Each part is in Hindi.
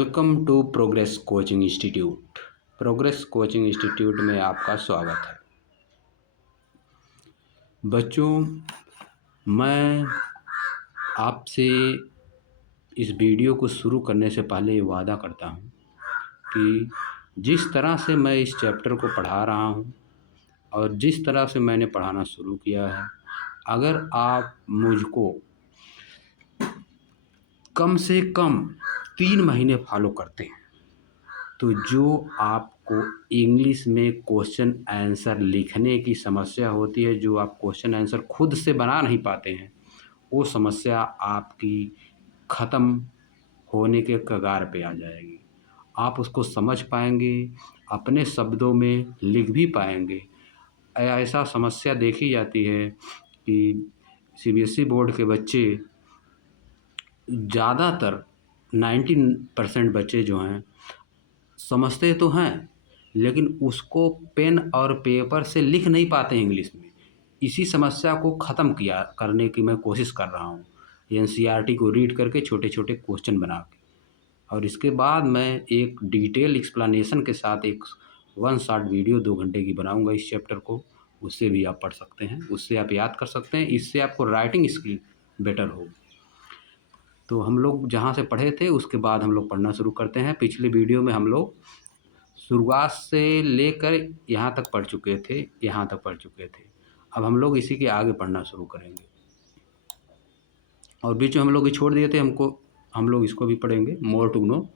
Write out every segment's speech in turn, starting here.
Welcome to Progress Coaching Institute. Progress Coaching Institute में आपका स्वागत है। बच्चों, मैं आपसे इस वीडियो को शुरू करने से पहले ये वादा करता हूँ कि जिस तरह से मैं इस चैप्टर को पढ़ा रहा हूँ और जिस तरह से मैंने पढ़ाना शुरू किया है, अगर आप मुझको कम से कम 3 महीने फॉलो करते हैं तो जो आपको इंग्लिश में क्वेश्चन आंसर लिखने की समस्या होती है, जो आप क्वेश्चन आंसर खुद से बना नहीं पाते हैं, वो समस्या आपकी ख़त्म होने के कगार पे आ जाएगी। आप उसको समझ पाएंगे, अपने शब्दों में लिख भी पाएंगे। ऐसा समस्या देखी जाती है कि सीबीएसई बोर्ड के बच्चे ज़्यादातर 90% बच्चे जो हैं समझते तो हैं, लेकिन उसको पेन और पेपर से लिख नहीं पाते इंग्लिश में। इसी समस्या को ख़त्म करने की मैं कोशिश कर रहा हूँ, एनसीईआरटी को रीड करके छोटे छोटे क्वेश्चन बना के, और इसके बाद मैं एक डिटेल एक्सप्लेनेशन के साथ एक 1 शॉर्ट वीडियो 2 घंटे की बनाऊँगा इस चैप्टर को। उससे भी आप पढ़ सकते हैं, उससे आप याद कर सकते हैं, इससे आपको राइटिंग स्किल बेटर होगी। तो हम लोग जहाँ से पढ़े थे उसके बाद हम लोग पढ़ना शुरू करते हैं। पिछले वीडियो में हम लोग शुरुआत से लेकर यहाँ तक पढ़ चुके थे, यहाँ तक पढ़ चुके थे। अब हम लोग इसी के आगे पढ़ना शुरू करेंगे, और बीच में हम लोग ये छोड़ दिए थे, हम लोग इसको भी पढ़ेंगे। More to know,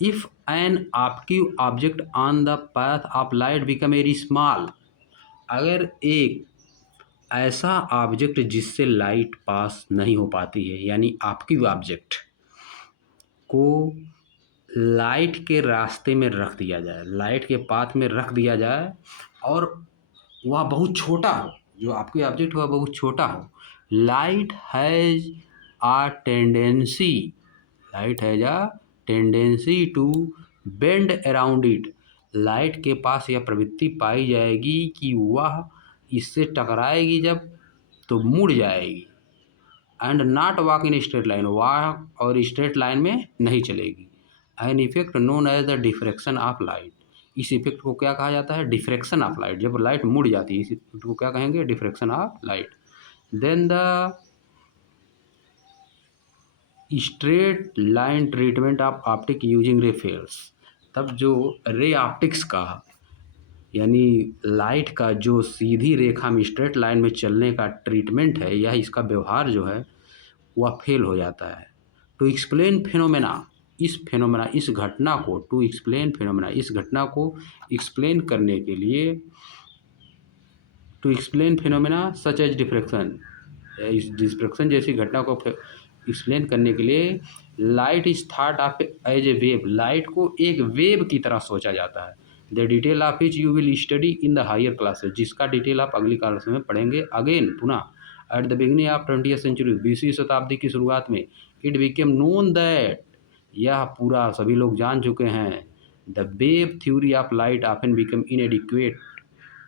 if an active object on the path of light become very small, अगर एक ऐसा ऑब्जेक्ट जिससे लाइट पास नहीं हो पाती है, यानी एक्टिव ऑब्जेक्ट को लाइट के रास्ते में रख दिया जाए, लाइट के पाथ में रख दिया जाए, और वह बहुत छोटा हो, जो आपके ऑब्जेक्ट हुआ बहुत छोटा हो। Light has a tendency to bend around it, light के पास यह प्रवृत्ति पाई जाएगी कि वह इससे टकराएगी जब तो मुड़ जाएगी। And not walk in straight line, walk और स्ट्रेट लाइन में नहीं चलेगी। An effect known as the diffraction of light, इस इफेक्ट को क्या कहा जाता है? Diffraction of light. जब लाइट मुड़ जाती है, इस इफेक्ट को क्या कहेंगे? Diffraction of light. Then the straight line treatment of optic using ray fails, तब जो रे ऑप्टिक्स का यानी लाइट का जो सीधी रेखा में स्ट्रेट लाइन में चलने का ट्रीटमेंट है, यह इसका व्यवहार जो है वह फेल हो जाता है। टू एक्सप्लेन फिनोमेना, इस घटना को, टू एक्सप्लेन फिनोमेना, इस घटना को एक्सप्लेन करने के लिए, to explain phenomena such as diffraction, इस डिफ्रैक्शन जैसी घटना को एक्सप्लेन करने के लिए light is thought of as a wave, light को एक वेव की तरह सोचा जाता है। The detail of which you will study in the higher classes, जिसका डिटेल आप अगली क्लास में पढ़ेंगे। अगेन पुनः, at the beginning of 20th century, 20वीं शताब्दी की शुरुआत में, इट बिकेम नोन दैट, यह पूरा सभी लोग जान चुके हैं, the wave theory of light often become inadequate,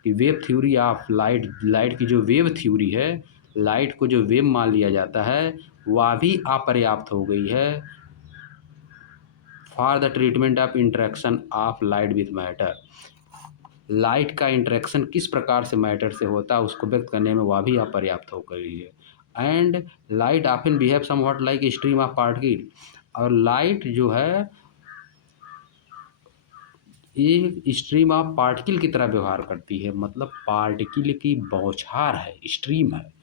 कि wave theory of light, light की जो वेव थ्योरी है, लाइट को जो वेव मान लिया जाता है, वह भी अपर्याप्त हो गई है for the treatment of interaction of light with matter, light का इंटरेक्शन किस प्रकार से मैटर से होता है उसको व्यक्त करने में वह भी अपर्याप्त हो गई है। And light often behave somewhat like a stream of particle, और लाइट जो है एक स्ट्रीम ऑफ पार्टिकल की तरह व्यवहार करती है, मतलब पार्टिकल की बौछार है, स्ट्रीम है,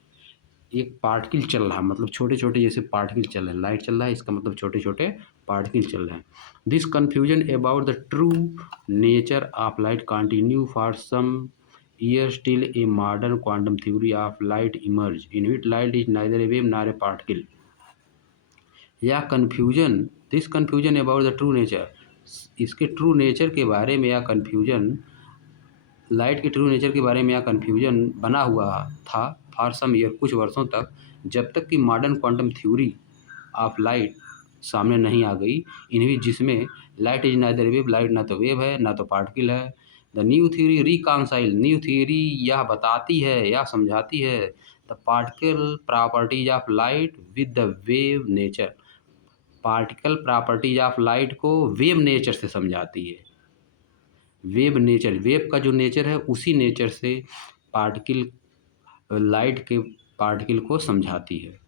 एक पार्टिकल चल रहा है, मतलब छोटे छोटे जैसे पार्टिकल चल रहे हैं, लाइट चल रहा है, इसका मतलब छोटे छोटे पार्टिकल चल रहे हैं। This confusion about the true nature of light continue for some years till a modern quantum theory of light emerged, in which light is neither a wave nor a particle. या confusion, this confusion about the true nature, इसके ट्रू नेचर के बारे में या कन्फ्यूजन, लाइट के ट्रू नेचर के बारे में या कन्फ्यूजन बना हुआ था फॉर सम ईयर, कुछ वर्षों तक, जब तक कि modern quantum theory of light सामने नहीं आ गई, इन्हीं जिसमें light is neither wave, light ना तो वेव है ना तो पार्टिकल है। The new theory reconcile, new theory यह बताती है या समझाती है the particle properties of light with the wave nature, particle properties of light को वेव नेचर से समझाती है। वेव नेचर, वेव का जो नेचर है उसी नेचर से पार्टिकल, लाइट के पार्टिकल को समझाती है,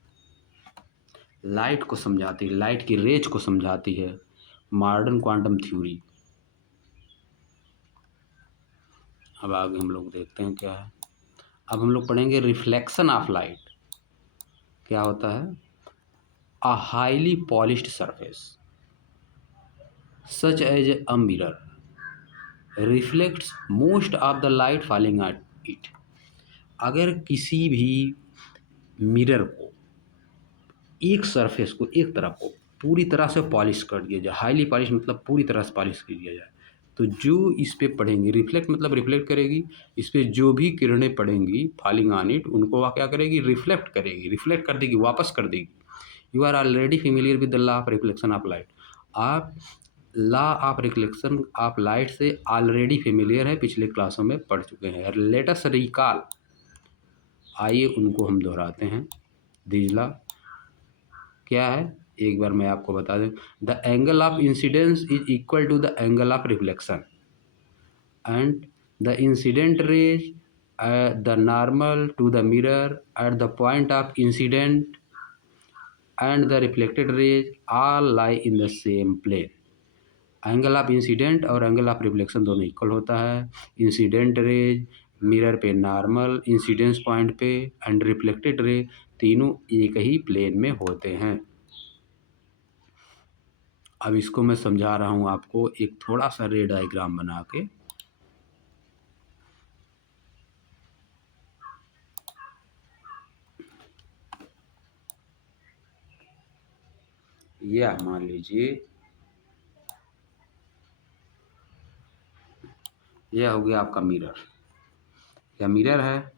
लाइट को समझाती है, लाइट की रेज को समझाती है मॉडर्न क्वांटम थ्योरी। अब आगे हम लोग देखते हैं क्या है। अब हम लोग पढ़ेंगे रिफ्लेक्शन ऑफ लाइट। क्या होता है? A highly polished surface such as a mirror reflects most of the light falling at it. अगर किसी भी मिरर को, एक सरफेस को, एक तरफ को पूरी तरह से पॉलिश कर दिया जाए, हाईली पॉलिश मतलब पूरी तरह से पॉलिश कर दिया जाए, तो जो इस पे पड़ेंगी, रिफ्लेक्ट मतलब रिफ्लेक्ट करेगी, इस पे जो भी किरणें पड़ेंगी फॉलिंग ऑन इट, उनको वह क्या करेगी? रिफ्लेक्ट करेगी, रिफ्लेक्ट कर देगी, वापस कर देगी। You are already familiar with the law of reflection of light. आप law of reflection of light से ऑलरेडी फेमिलियर है, पिछले क्लासों में पढ़ चुके हैं। लेट अस रिकॉल, आइए उनको हम दोहराते हैं। दिस लॉ क्या है, एक बार मैं आपको बता दूं। The angle of incidence is equal to the angle of reflection and the incident rays the normal to the mirror at the point of incident and the reflected rays all lie in the same plane. Angle of incident और एंगल ऑफ रिफ्लेक्शन दोनों इक्वल होता है। इंसिडेंट रेज मिरर पे नॉर्मल, इंसिडेंस पॉइंट पे, एंड रिफ्लेक्टेड रे, तीनों एक ही प्लेन में होते हैं। अब इसको मैं समझा रहा हूँ आपको एक थोड़ा सा रे डायग्राम बना के। यह मान लीजिए यह हो गया आपका मिरर, यह मिरर है।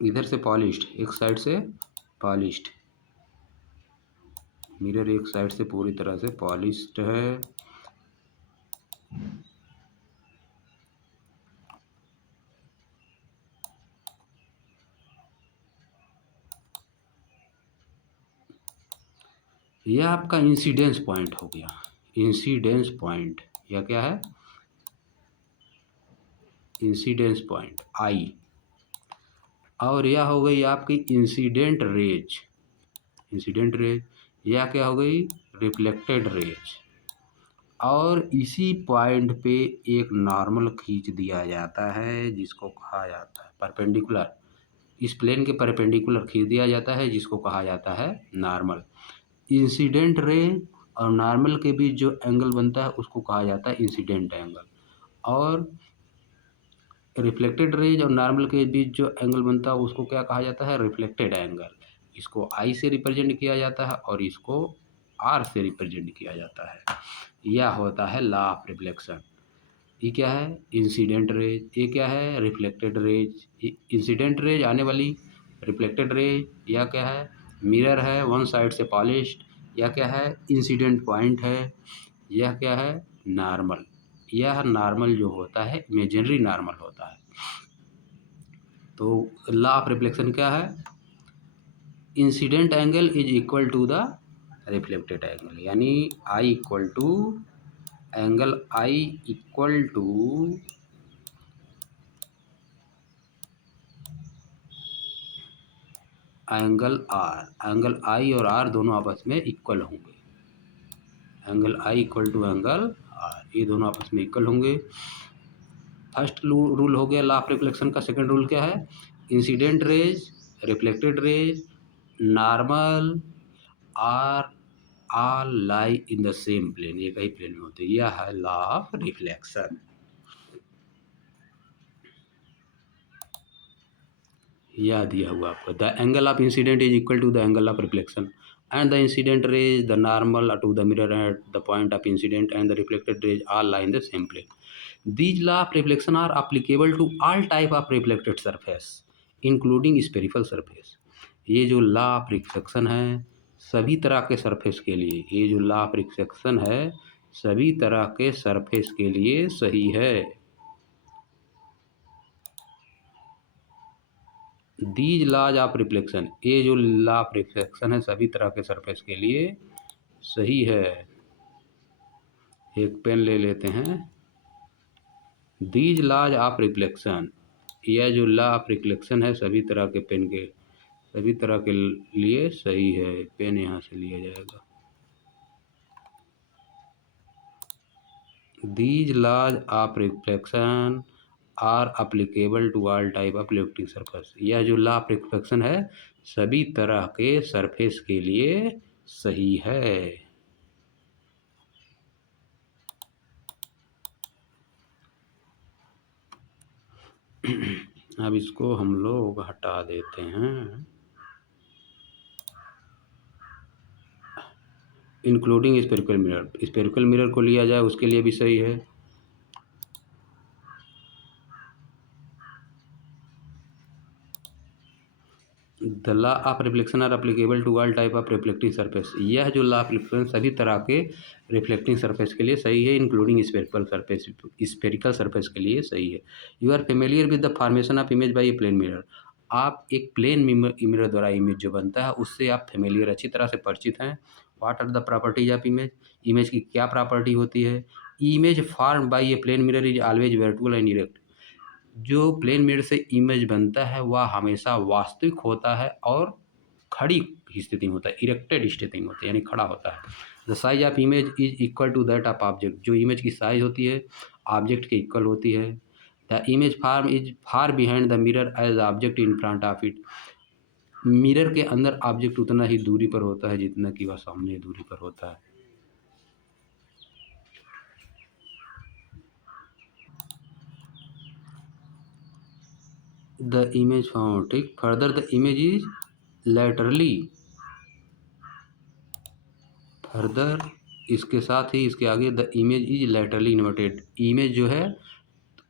इधर से पॉलिश्ड, एक साइड से पॉलिश्ड, मिरर एक साइड से पूरी तरह से पॉलिश्ड है। यह आपका इंसिडेंस पॉइंट हो गया, इंसिडेंस पॉइंट, यह क्या है? Incidence point I. और यह हो गई आपकी इंसिडेंट रेज, इंसिडेंट रेज। यह क्या हो गई? Reflected raise. और इसी पॉइंट पे एक नॉर्मल खींच दिया जाता है जिसको कहा जाता है परपेंडिकुलर, इस प्लेन के परपेंडिकुलर खींच दिया जाता है जिसको कहा जाता है नॉर्मल। इंसिडेंट रे और नॉर्मल के बीच जो एंगल बनता है उसको कहा जाता है इंसिडेंट एंगल, और रिफ्लेक्टेड रेज और नॉर्मल के बीच जो एंगल बनता है उसको क्या कहा जाता है? Reflected angle. इसको आई से रिप्रेजेंट किया जाता है और इसको आर से रिप्रेजेंट किया जाता है। यह होता है लॉ ऑफ रिफ्लेक्शन। ये क्या है? Incident raise. ये क्या है? Reflected raise. इंसिडेंट रेज आने वाली, रिफ्लेक्टेड रेज। यह क्या है? मिरर है, वन साइड से पॉलिश्ड। यह क्या है? इंसिडेंट पॉइंट है। यह क्या है? नॉर्मल। यह नॉर्मल जो होता है इमेजिनरी नॉर्मल होता है। तो लॉ ऑफ रिफ्लेक्शन क्या है? Incident angle is equal to the reflected angle, यानी I equal to angle I equal to angle R. Angle I और आर दोनों आपस में इक्वल होंगे। Angle I equal to angle R, ये दोनों आपस में इक्वल होंगे। फर्स्ट रूल हो गया लॉ ऑफ रिफ्लेक्शन का। सेकंड रूल क्या है? Incident rays, reflected rays, normal are all lie in the same plane, एक ही प्लेन में होते हैं। यह है लॉ ऑफ रिफ्लेक्शन। यह दिया हुआ आपको, the angle of incident is equal to the angle of reflection and the incident rays, the normal to the mirror at the point of incident and the reflected rays all lie in the same plane. These law of reflection are applicable to all type of reflected surface including spherical surface. ये जो लॉ ऑफ रिफ्लेक्शन है सभी तरह के सरफेस के लिए, ये जो लॉ ऑफ रिफ्लेक्शन है सभी तरह के सरफेस के लिए सही है। दीज लॉज ऑफ रिफ्लेक्शन, ये जो लॉ ऑफ रिफ्लेक्शन है सभी तरह के सरफेस के लिए सही है। एक पेन ले लेते हैं। दीज लॉज ऑफ रिफ्लेक्शन, यह जो लॉ ऑफ रिफ्लेक्शन है सभी तरह के पेन के सभी तरह के लिए सही है। पेन यहाँ से लिया जाएगा। These laws of reflection are applicable to all type of reflecting surface। यह जो लॉ ऑफ रिफ्लेक्शन है सभी तरह के सरफेस के लिए सही है। अब इसको हम लोग हटा देते हैं। Including spherical mirror, spherical mirror को लिया जाए उसके लिए भी सही है। The law of reflection are applicable to all type of reflecting surface, यह जो लॉ ऑफ रिफ्लेक्शन सभी तरह के रिफ्लेक्टिंग सरफेस के लिए सही है, including spherical surface, spherical surface के लिए सही है। You are familiar with the formation of image by a plane mirror, आप एक प्लेन मिरर द्वारा इमेज जो बनता है उससे आप फेमिलियर अच्छी तरह से परिचित हैं। What are the properties of image, image की क्या प्रॉपर्टी होती है। Image form by a plane mirror is always vertical and erect, जो प्लेन मिरर से इमेज बनता है वह हमेशा वास्तविक होता है और खड़ी स्थिति में होता है, इरेक्टेड स्थिति में होता है यानी खड़ा होता है। The size of image is equal to that of object, जो इमेज की साइज होती है ऑब्जेक्ट के इक्वल होती है। The image form is far behind the mirror as object in front of it, mirror के अंदर ऑब्जेक्ट उतना ही दूरी पर होता है जितना कि वह सामने दूरी पर होता है। द इमेज फॉर्म, ठीक, further the image is laterally, further इसके साथ ही इसके आगे the image is laterally inverted, image जो है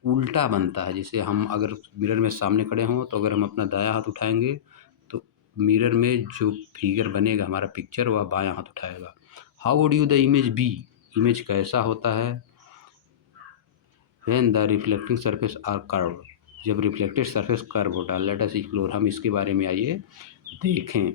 उल्टा बनता है। जैसे हम अगर मिरर में सामने खड़े हों तो अगर हम अपना दायां हाथ उठाएंगे तो मिरर में जो फिगर बनेगा हमारा पिक्चर वह बायां हाथ उठाएगा। How would you the image be, image कैसा होता है। When the reflecting surface are curve, जब रिफ्लेक्टेड सरफेस कर्व होता है। लेट अस एक्सप्लोर, हम इसके बारे में आइए देखें।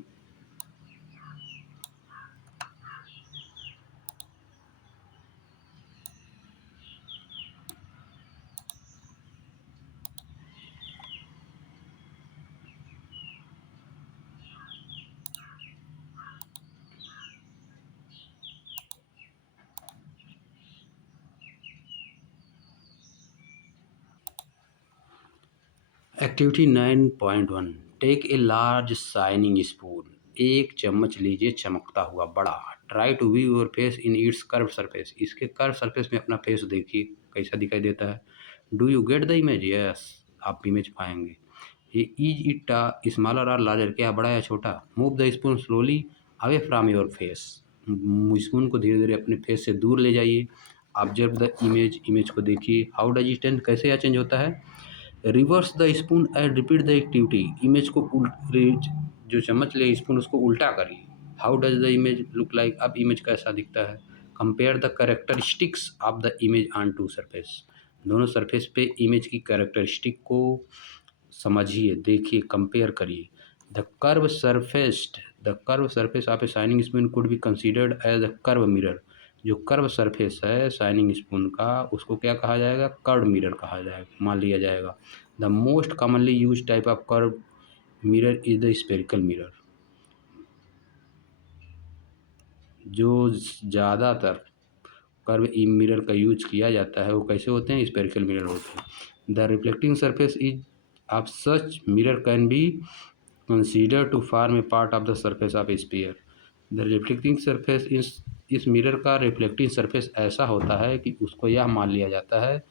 Activity 9.1, take a large shining spoon, एक चम्मच लीजिए चमकता हुआ बड़ा। Try to view your face in its curve surface, इसके कर्व सरफेस में अपना फेस देखिए कैसा दिखाई देता है। Do you get the image, yes आप इमेज पाएंगे। ये इज इट स्मॉलर और लार्जर, क्या बड़ा या छोटा। Move the spoon slowly away from your face, spoon को धीरे धीरे अपने फेस से दूर ले जाइए। ऑब्जर्व द इमेज, इमेज को देखिए। हाउ डज इट चेंज, कैसे यह चेंज होता है। Reverse the spoon and repeat the activity, image को जो चम्मच ले स्पून उसको उल्टा करिए। How does the image look like, अब इमेज कैसा दिखता है। Compare the characteristics of the image on two surface, दोनों सरफेस पे इमेज की कैरेक्टरिस्टिक को समझिए, देखिए, कंपेयर करिए। The curve surface of a shining spoon could be considered as a curve mirror, जो कर्व सरफेस है शाइनिंग स्पून का उसको क्या कहा जाएगा, कर्व मिरर कहा जाएगा, मान लिया जाएगा। The most commonly use type of curve mirror is the spherical mirror, जो ज़्यादातर कर्व मिरर का यूज किया जाता है वो कैसे होते हैं, स्पेरिकल मिरर होते हैं। The reflecting surface is of such mirror can be consider to form a part of the surface of sphere, the reflecting surface इस मिरर का रिफ्लेक्टिंग सरफेस ऐसा होता है कि उसको यह मान लिया जाता है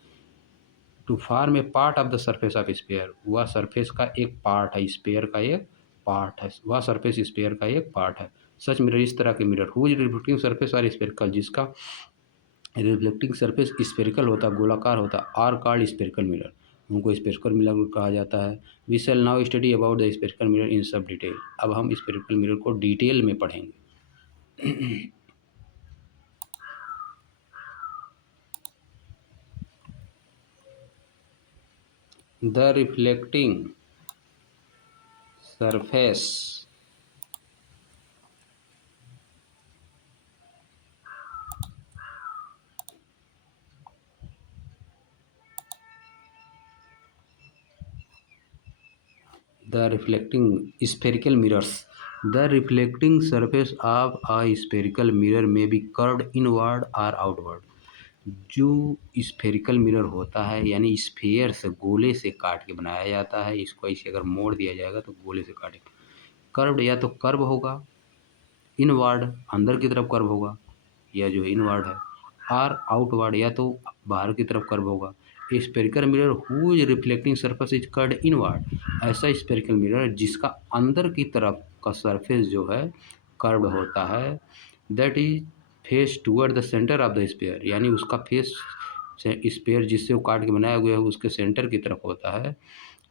to form a part of the surface of sphere, वह सरफेस का एक पार्ट है, स्फीयर का एक पार्ट है, वह सरफेस स्फीयर का एक पार्ट है। सच मिरर, इस तरह के mirror whose reflecting surface are spherical, जिसका रिफ्लेक्टिंग सरफेस स्फेरिकल होता, गोलाकार होता, आर कॉल्ड स्फेरिकल मिरर, उनको स्फेरिकल मिरर कहा जाता है। We shall now study about the spherical mirror in सब डिटेल, अब हम स्फेरिकल मिरर को डिटेल में पढ़ेंगे। The reflecting surface the reflecting spherical mirrors. The reflecting surface of a spherical mirror may be curved inward or outward. जो स्फेरिकल मिरर होता है यानी स्फेयर से गोले से काट के बनाया जाता है, इसको ऐसे अगर मोड़ दिया जाएगा तो गोले से काटे कर्व्ड या तो कर्व होगा इनवर्ड अंदर की तरफ कर्व होगा या जो इनवर्ड है, और आउटवर्ड या तो बाहर की तरफ कर्व होगा। Spherical mirror whose reflecting surface is curved inward, ऐसा स्पेरिकल मिरर जिसका अंदर की तरफ का सरफेस जो है कर्व्ड होता है, that is face toward the centre of the sphere, यानी उसका फेस स्पेयर जिससे वो काट के बनाया हुआ है उसके सेंटर की तरफ होता है,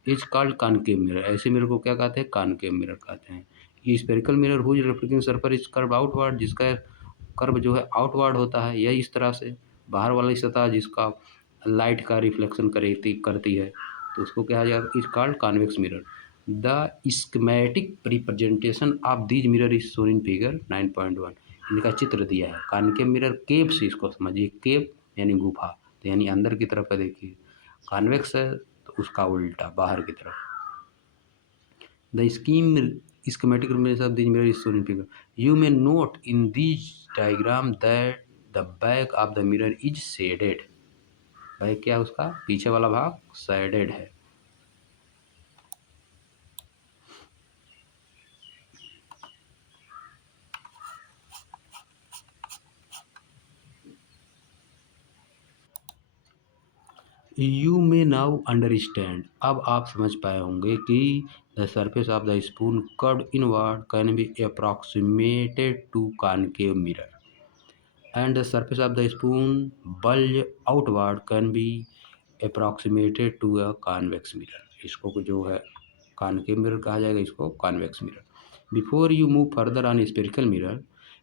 इज कॉल्ड कॉनकेव मिरर। ऐसे मिरर को क्या कहते हैं? कॉनकेव मिरर कहते हैं। ये spherical mirror whose reflecting surface is curve outward, जिसका कर्व जो है आउटवर्ड होता है, यह इस तरह से बाहर वाली सतह जिसका लाइट का रिफ्लेक्शन करती है तो उसको कहा जाएगा is called convex mirror. The schematic representation of these mirror is shown in figure 9.1। इनका चित्र दिया है। कॉनकेव मिरर केव से इसको समझिए, केव यानी गुफा, तो यानी अंदर की तरफ है, देखिए कॉन्वेक्स है तो उसका उल्टा बाहर की तरफ। The schematic representation of these mirror is shown in figure. You may note in this diagram that the back of the mirror is shaded. Back क्या है उसका? पीछे वाला भाग शेडेड है। यू मे नाउ अंडरस्टैंड, अब आप समझ पाए होंगे कि the surface of the spoon curved inward can be approximated to concave mirror and the surface of the spoon bulge outward can be approximated to a convex mirror। इसको जो है कॉनकेव मिरर कहा जाएगा, इसको convex mirror. Before you move further on spherical mirror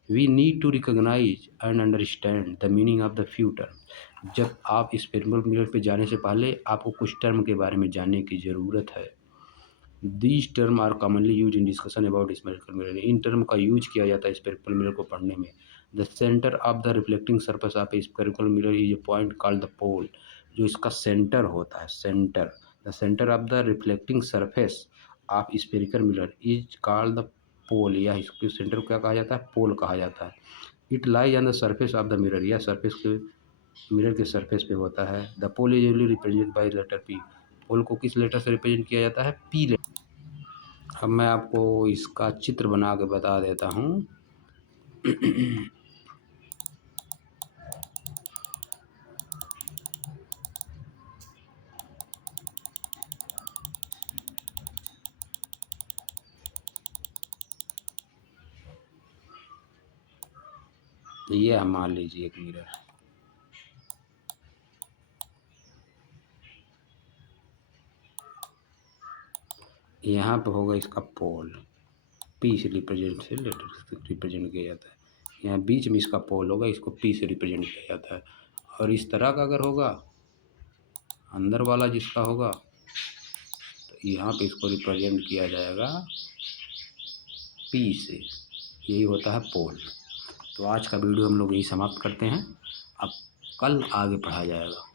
we need to recognise and understand the meaning of the few term. जब आप स्पेरिकल मिरर पे जाने से पहले आपको कुछ टर्म के बारे में जानने की ज़रूरत है। These term are commonly use in discussion about spherical mirror. इन टर्म का यूज किया जाता है स्पेरिकल मिरर को पढ़ने में। The centre of the reflecting surface of spherical mirror is a point called the pole. जो इसका सेंटर होता है, centre, the centre of the reflecting surface of spherical mirror is called the pole, या इसके सेंटर को क्या कहा जाता है? पोल कहा जाता है। It lies on the surface of the mirror, या सरफेस के मिरर के सरफेस पे होता है। The pole is usually represent by letter P. Pole को किस लेटर से रिप्रेजेंट किया जाता है? P letter. अब मैं आपको इसका चित्र बना के बता देता हूँ। ये हम मान लीजिए एक मिरर, यहाँ पे होगा इसका पोल, पी से रिप्रेजेंट से लेटर से रिप्रेजेंट किया जाता है। यहाँ बीच में इसका पोल होगा, इसको पी से रिप्रेजेंट किया जाता है। और इस तरह का अगर होगा, अंदर वाला जिसका होगा तो यहाँ पे इसको रिप्रेजेंट किया जाएगा पी से, यही होता है पोल। तो आज का वीडियो हम लोग यही समाप्त करते हैं, अब कल आगे पढ़ा जाएगा।